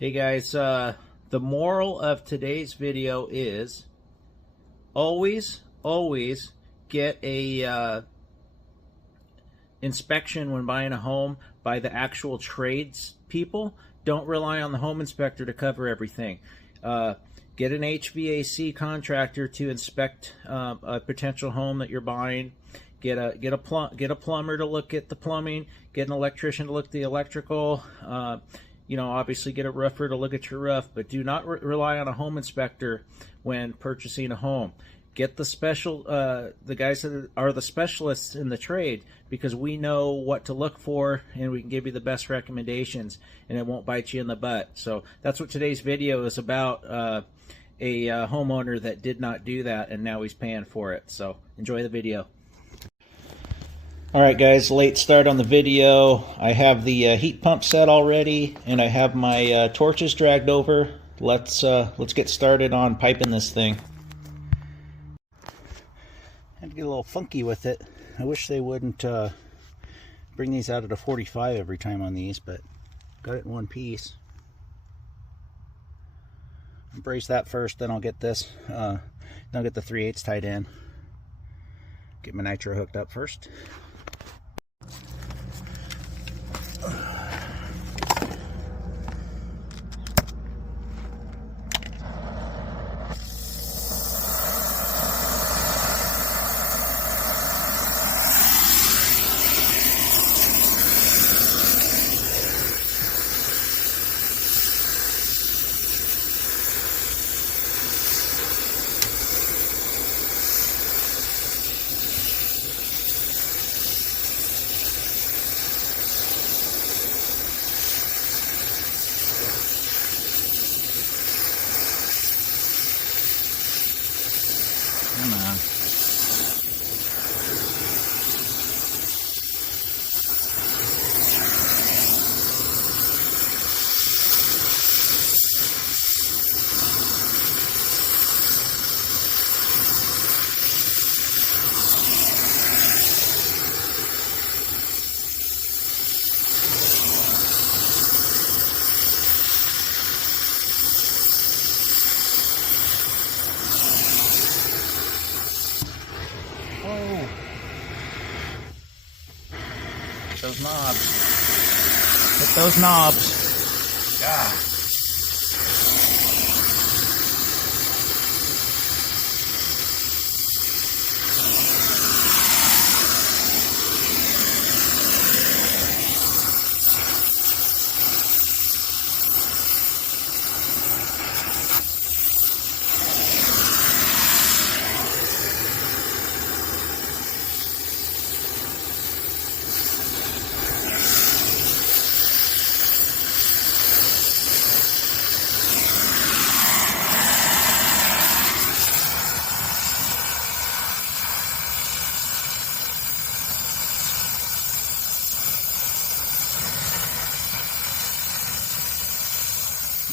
Hey guys, the moral of today's video is always get a inspection when buying a home by the actual trades people. Don't rely on the home inspector to cover everything. Get an HVAC contractor to inspect a potential home that you're buying. Get a plumber to look at the plumbing. Get an electrician to look at the electrical. Obviously get a roofer to look at your roof, but do not rely on a home inspector when purchasing a home. Get the guys that are the specialists in the trade, because we know what to look for and we can give you the best recommendations and it won't bite you in the butt. So that's what today's video is about, a homeowner that did not do that and now he's paying for it. So enjoy the video. Alright guys, late start on the video. I have the heat pump set already and I have my torches dragged over. Let's get started on piping this thing. I had to get a little funky with it. I wish they wouldn't bring these out at a 45 every time on these, but got it in one piece. I'll brace that first, then I'll get this, then I'll get the 3/8 tied in. Get my nitro hooked up first. Come on. Whoa. Hit those knobs. Hit those knobs. God.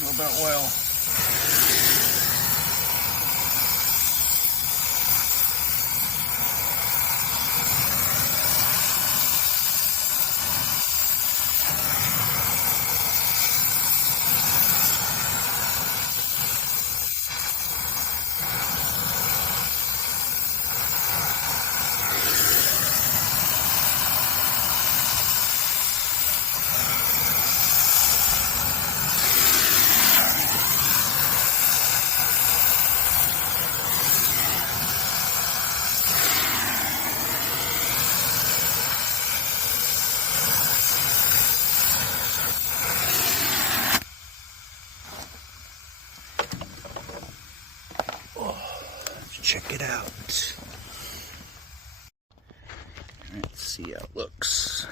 A little bit of oil. Check it out. Let's see how it looks.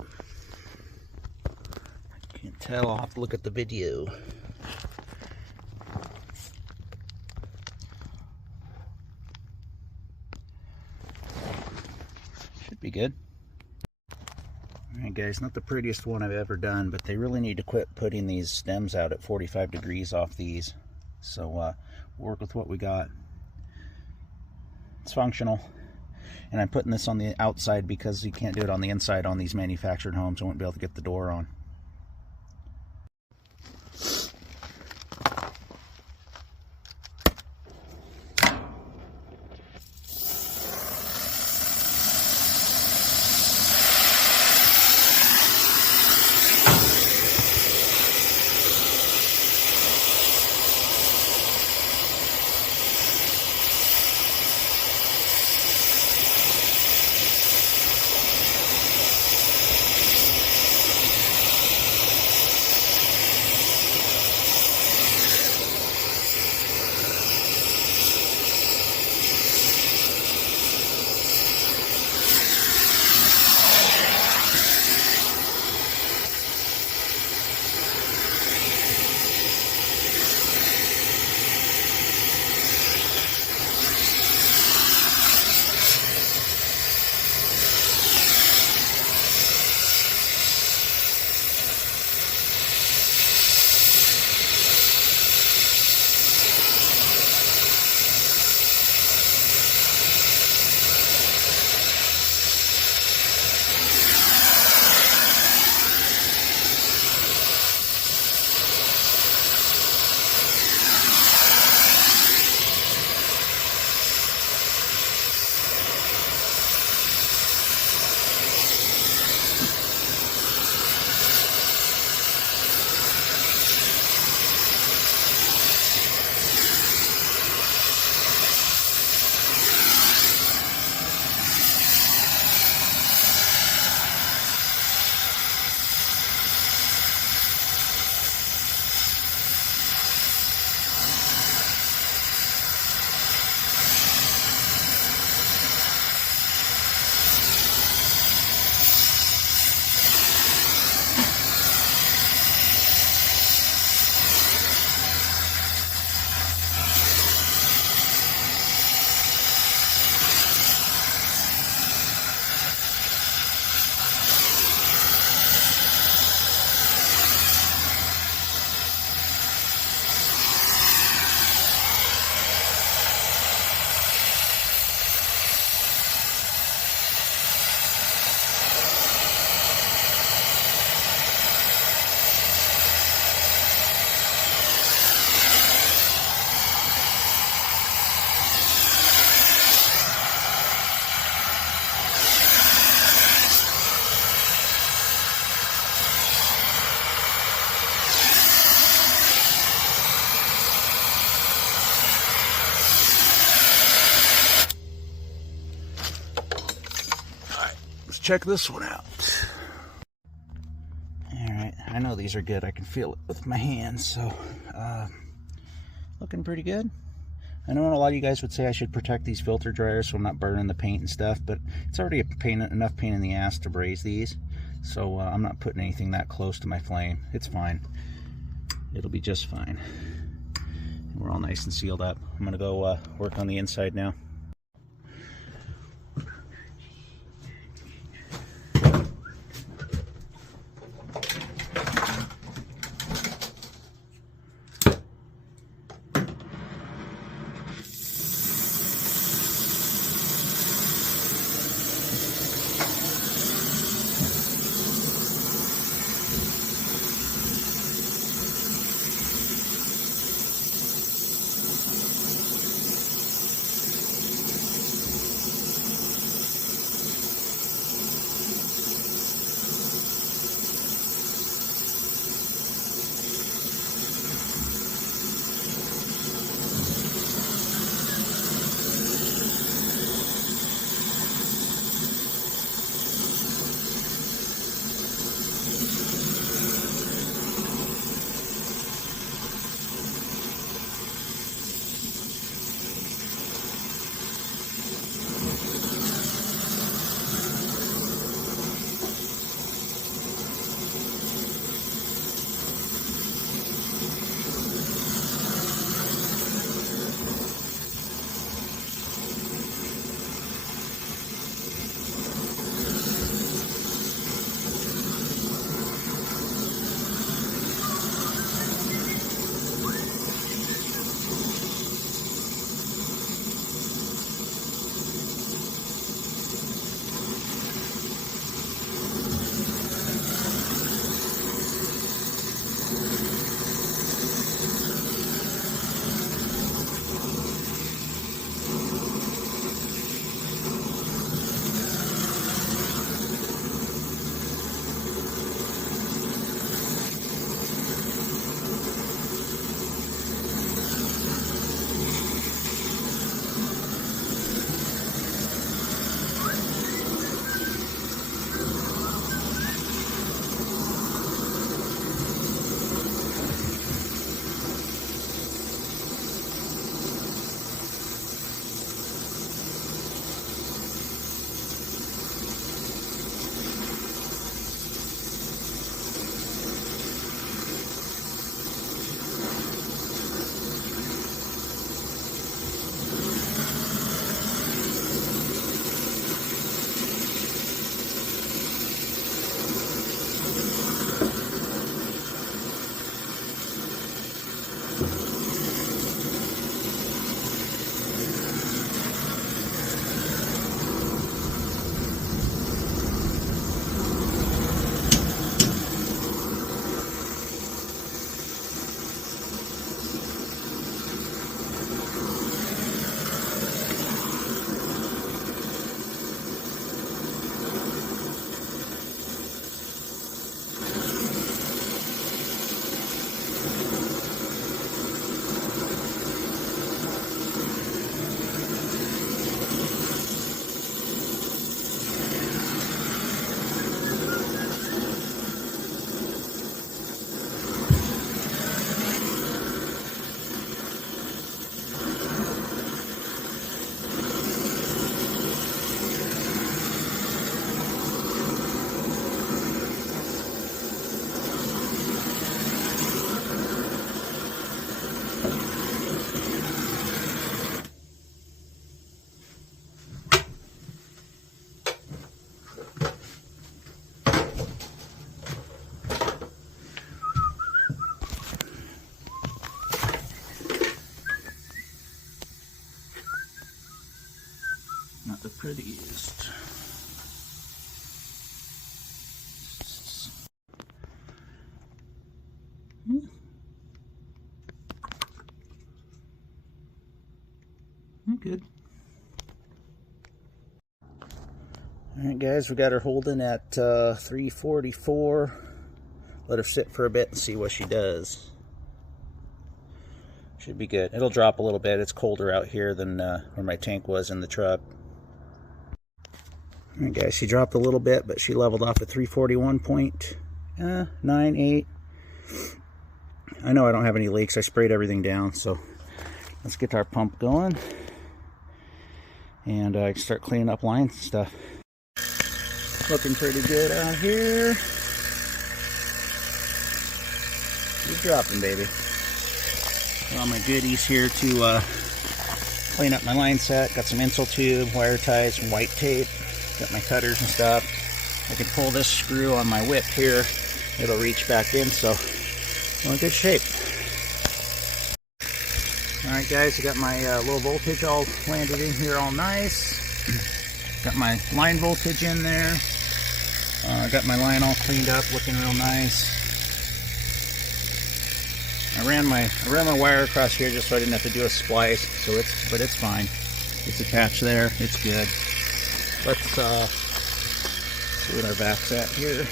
I can't tell. I'll have to look at the video. Should be good. Alright guys, not the prettiest one I've ever done, but they really need to quit putting these stems out at 45 degrees off these. So we'll work with what we got. It's functional. And I'm putting this on the outside because you can't do it on the inside on these manufactured homes. I won't be able to get the door on. Check this one out. Alright, I know these are good. I can feel it with my hands, so looking pretty good. I know a lot of you guys would say I should protect these filter dryers so I'm not burning the paint and stuff, but it's already enough pain in the ass to braise these, so I'm not putting anything that close to my flame. It's fine. It'll be just fine. We're all nice and sealed up. I'm gonna go work on the inside now. prettiest. Good. Alright guys, we got her holding at 344. Let her sit for a bit and see what she does. Should be good. It'll drop a little bit. It's colder out here than where my tank was in the truck. Alright guys, she dropped a little bit, but she leveled off at 341.98. I know I don't have any leaks. I sprayed everything down, so let's get our pump going. And I can start cleaning up lines and stuff. Looking pretty good out here. Keep dropping, baby. Got all my goodies here to clean up my line set. Got some insul tube, wire ties, some white tape. Got my cutters and stuff. I can pull this screw on my whip here. It'll reach back in, so we're in good shape. Alright guys, I got my low voltage all landed in here all nice. Got my line voltage in there. Got my line all cleaned up, looking real nice. I ran my wire across here just so I didn't have to do a splice, but it's fine. It's attached there, it's good. Let's see what our Hvac's at here.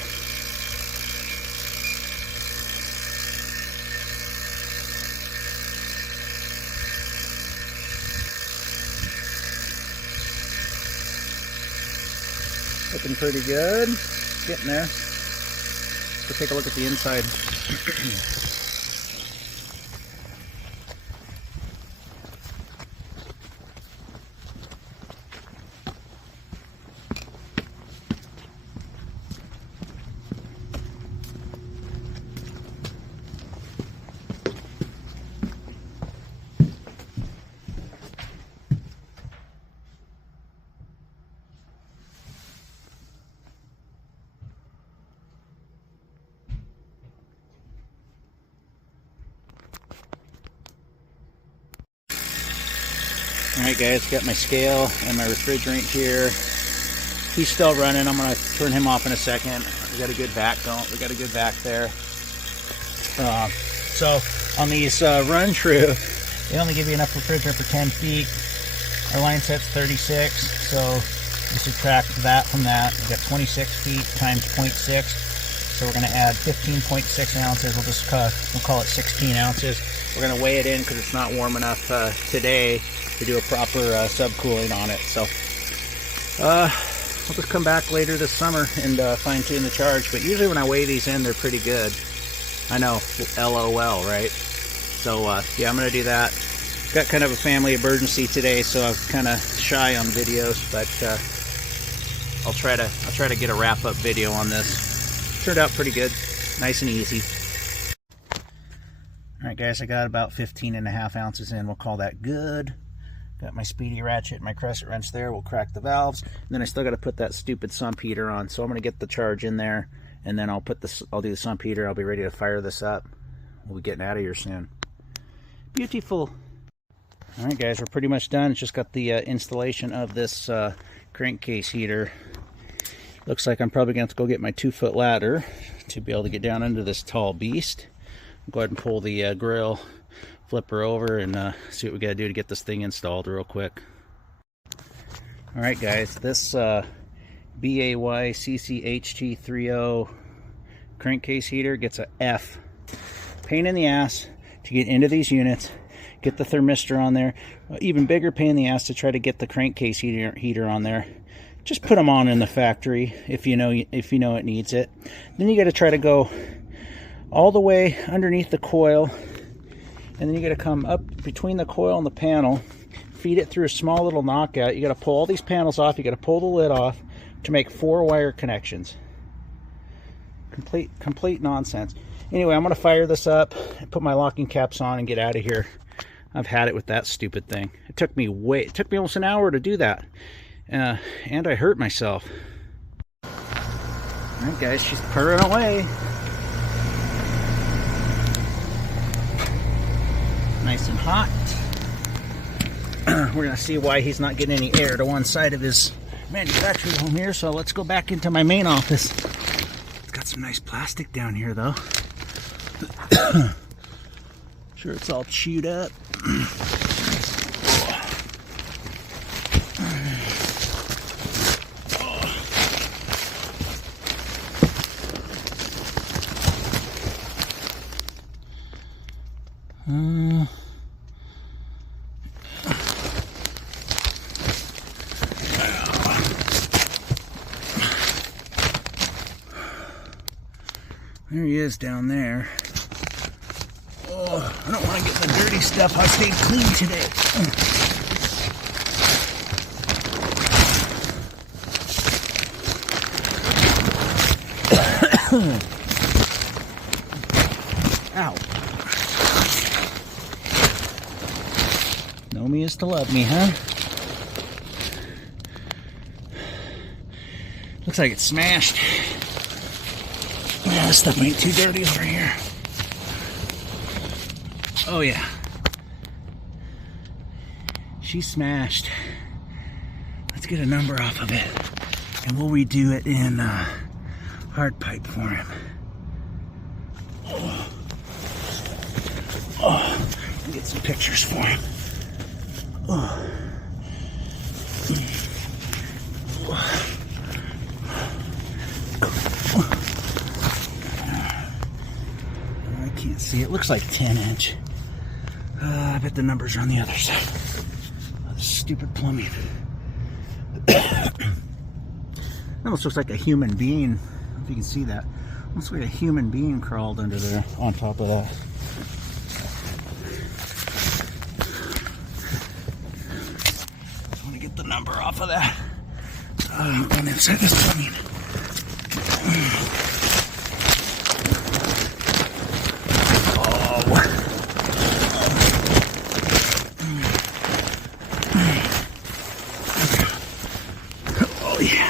Looking pretty good. Getting there. Let's take a look at the inside. Alright guys, got my scale and my refrigerant here. He's still running. I'm going to turn him off in a second. We got a good vac going. We got a good vac there. So on these run true, they only give you enough refrigerant for 10 feet. Our line set's 36, so you subtract that from that. We got 26 feet times 0.6. So we're going to add 15.6 ounces. We'll call it 16 ounces. We're going to weigh it in because it's not warm enough today to do a proper subcooling on it. So we'll just come back later this summer and fine tune the charge. But usually when I weigh these in, they're pretty good. I know, LOL, right? So yeah, I'm going to do that. Got kind of a family emergency today, so I'm kind of shy on videos, but I'll try to get a wrap-up video on this. Turned out pretty good, nice and easy. Alright guys, I got about 15.5 ounces in. We'll call that good. Got my speedy ratchet, my crescent wrench there. We'll crack the valves. And then I still got to put that stupid sump heater on. So I'm going to get the charge in there, and then I'll do the sump heater. I'll be ready to fire this up. We'll be getting out of here soon. Beautiful. Alright guys, we're pretty much done. It's just got the installation of this crankcase heater. Looks like I'm probably going to have to go get my 2-foot ladder to be able to get down into this tall beast. Go ahead and pull the grill, flip her over, and see what we got to do to get this thing installed real quick. Alright guys, this BAY-CCHT30 crankcase heater gets a F. Pain in the ass to get into these units, get the thermistor on there. Even bigger pain in the ass to try to get the crankcase heater on there. Just put them on in the factory if you know it needs it. Then you got to try to go all the way underneath the coil, and then you got to come up between the coil and the panel, feed it through a small little knockout. You got to pull all these panels off. You got to pull the lid off to make 4 wire connections. Complete nonsense. Anyway, I'm going to fire this up, put my locking caps on, and get out of here. I've had it with that stupid thing. It took me almost an hour to do that, and I hurt myself. All right, guys, she's purring away. Nice and hot. We're gonna see why he's not getting any air to one side of his manufactured home here, so let's go back into my main office. It's got some nice plastic down here, though. Sure, it's all chewed up. There he is down there. Oh, I don't want to get the dirty stuff. I stayed clean today. Ow. Know me is to love me, huh? Looks like it's smashed. Yeah, this stuff ain't too dirty over here. Oh yeah. She's smashed. Let's get a number off of it. And we'll redo it in hard pipe for him. Oh, get some pictures for him. Oh. I can't see. It looks like 10-inch. I bet the numbers are on the other side. Oh, this stupid plumbing. Almost looks like a human being. I don't know if you can see that. Looks like a human being crawled under there on top of that. I want to get the number off of that. Going inside this plumbing. Oh yeah.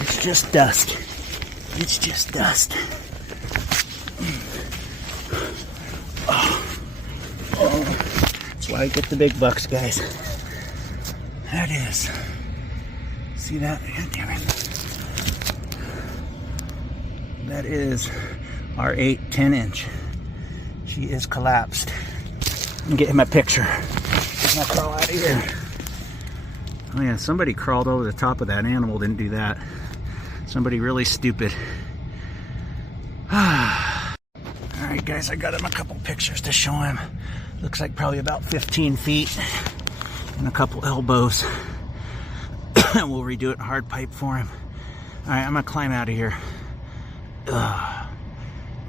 It's just dust. It's just dust. That's why I get the big bucks, guys. That is. See that? God damn it. That is our 10-inch. She is collapsed. I'm getting my picture. I'll crawl out of here. Oh yeah, somebody crawled over the top of that animal. Didn't do that. Somebody really stupid. Alright guys, I got him a couple pictures to show him. Looks like probably about 15 feet and a couple elbows. We'll redo it in hard pipe for him. Alright, I'm gonna climb out of here.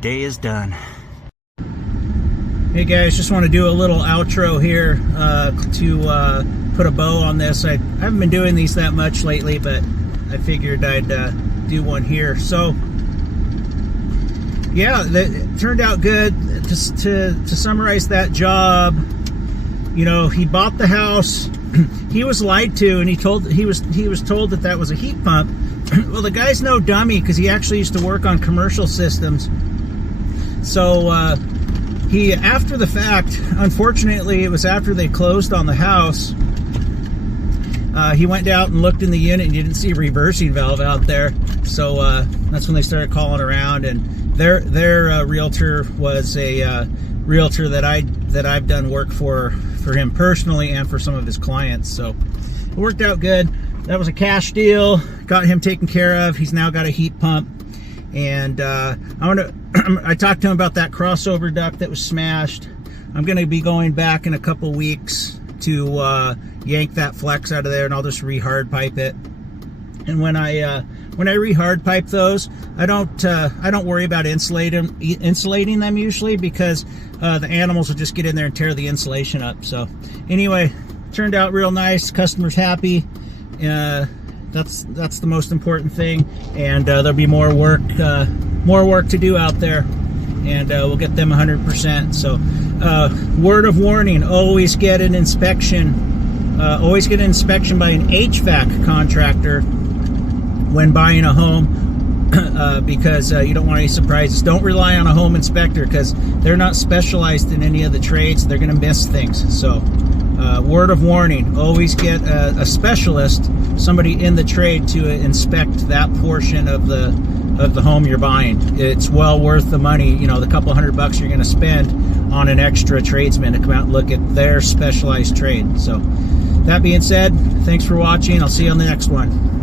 Day is done. Hey guys, just want to do a little outro here to put a bow on this. I haven't been doing these that much lately, but I figured I'd do one here. So yeah, it turned out good. To summarize that job, you know, he bought the house. He was lied to, and he was told that that was a heat pump. Well, the guy's no dummy, because he actually used to work on commercial systems. So he, after the fact, unfortunately, it was after they closed on the house. He went out and looked in the unit, and you didn't see a reversing valve out there. So that's when they started calling around, and their realtor was a realtor that I've done work for him personally and for some of his clients. So it worked out good. That was a cash deal. Got him taken care of. He's now got a heat pump, and I talked to him about that crossover duct that was smashed. I'm going to be going back in a couple weeks to yank that flex out of there, and I'll just re-hard pipe it. And when I re-hard pipe those, I don't worry about insulating them usually, because the animals will just get in there and tear the insulation up. So anyway, turned out real nice. Customer's happy. That's the most important thing. And there'll be more work to do out there, and we'll get them 100%. So word of warning: always get an inspection. Always get an inspection by an HVAC contractor when buying a home, because you don't want any surprises. Don't rely on a home inspector, because they're not specialized in any of the trades. They're going to miss things. So Word of warning, always get a specialist, somebody in the trade, to inspect that portion of the home you're buying. It's well worth the money, you know, the couple $100 you're going to spend on an extra tradesman to come out and look at their specialized trade. So that being said, thanks for watching. I'll see you on the next one.